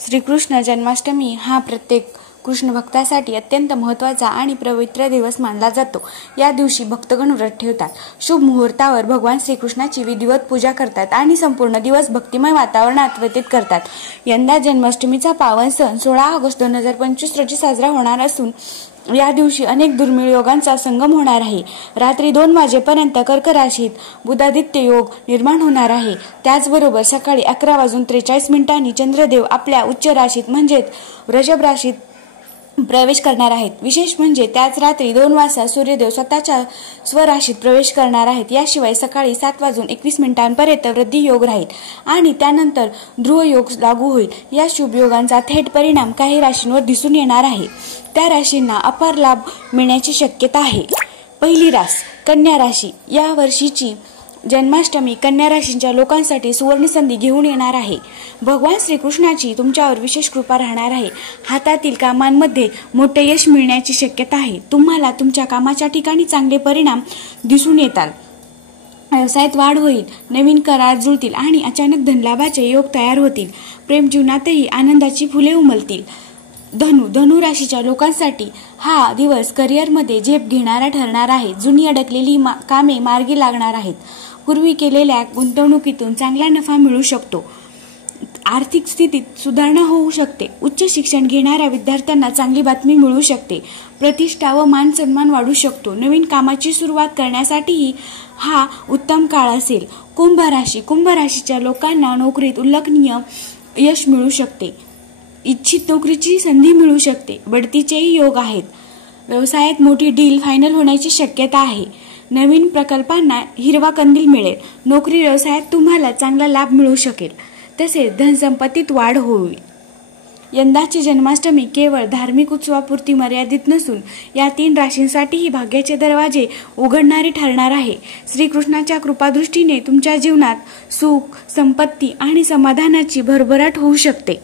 श्रीकृष्ण जन्माष्टमी हा प्रत्येक कृष्ण भक्तासाठी अत्यंत महत्त्वाचा आणि पवित्र दिवस मानला जातो। या दिवशी भक्तगण व्रत ठेवतात, शुभ मुहूर्तावर भगवान श्रीकृष्णाची विधिवत पूजा करतात आणि संपूर्ण दिवस भक्तिमय वातावरणात व्यतीत करतात। यंदा जन्माष्टमीचा पावन सण 16 ऑगस्ट 2025 रोजी साजरा होणार असून या दिवशी अनेक दुर्मिळ योगांचा संगम होणार आहे। रात्री 2 वाजेपर्यंत कर्क राशीत बुधादित्य योग निर्माण होणार आहे। त्याचबरोबर सकाळी 11:43 चंद्रदेव आपल्या उच्च राशीत म्हणजेच वृषभ राशीत प्रवेश करणार आहेत। विशेष म्हणजे त्याच रात्री 2 वाजता सूर्यदेव स्वतःच्या स्वराशीत प्रवेश करणार आहेत। याशिवाय सकाळी 7:21 वृद्धी योग राहील आणि त्यानंतर ध्रुव योग लागू होईल। या शुभ योगांचा थेट परिणाम काही राशींवर दिसून येणार आहे। त्या राशींना अपार लाभ मिळण्याची शक्यता आहे। पहिली रास कन्या राशी। या वर्षीची जन्माष्टमी कन्या राशीच्या लोकांसाठी सुवर्ण संधी घेऊन येणार आहे। भगवान श्रीकृष्णाची तुमच्यावर विशेष कृपा राहणार आहे। हातातील कामांमध्ये मोठे यश मिळण्याची शक्यता आहे। तुम्हाला तुमच्या कामाच्या ठिकाणी चांगले परिणाम दिसून येतात। व्यवसायात वाढ होईल, नवीन करार जुळतील आणि अचानक धनलाभाचे योग तयार होतील। प्रेम जीवनातही आनंदाची फुले उमलतील। धनु राशीच्या लोकांसाठी हा दिवस करिअरमध्ये झेप घेणारा ठरणार आहे। जुनी अडकलेली कामे मार्गी लागणार आहेत। पूर्वी केलेल्या गुंतवणुकीतून चांगला नफा मिळू शकतो। आर्थिक स्थितीत सुधारणा होऊ शकते। उच्च शिक्षण घेणाऱ्या विद्यार्थ्यांना चांगली बातमी मिळू शकते। प्रतिष्ठा व मान सन्मान वाढू शकतो। नवीन कामाची सुरुवात करण्यासाठीही हा उत्तम काळ असेल। कुंभ राशीच्या लोकांना नोकरीत उल्लेखनीय यश मिळू शकते। इच्छित नोकरीची संधी मिळू शकते। बढतीचेही योग आहेत। व्यवसायात मोठी डील फायनल होण्याची शक्यता आहे। नवीन प्रकल्पांना हिरवा कंदील मिळेल। नोकरी व्यवसायात तुम्हाला चांगला लाभ मिळू शकेल। तसेच धनसंपत्तीत वाढ होईल। यंदाची जन्माष्टमी केवळ धार्मिक उत्सवापुरती मर्यादित नसून या 3 राशींसाठीही भाग्याचे दरवाजे उघडणारी ठरणार आहे। श्रीकृष्णाच्या कृपादृष्टीने तुमच्या जीवनात सुख, संपत्ती आणि समाधानाची भरभराट होऊ शकते।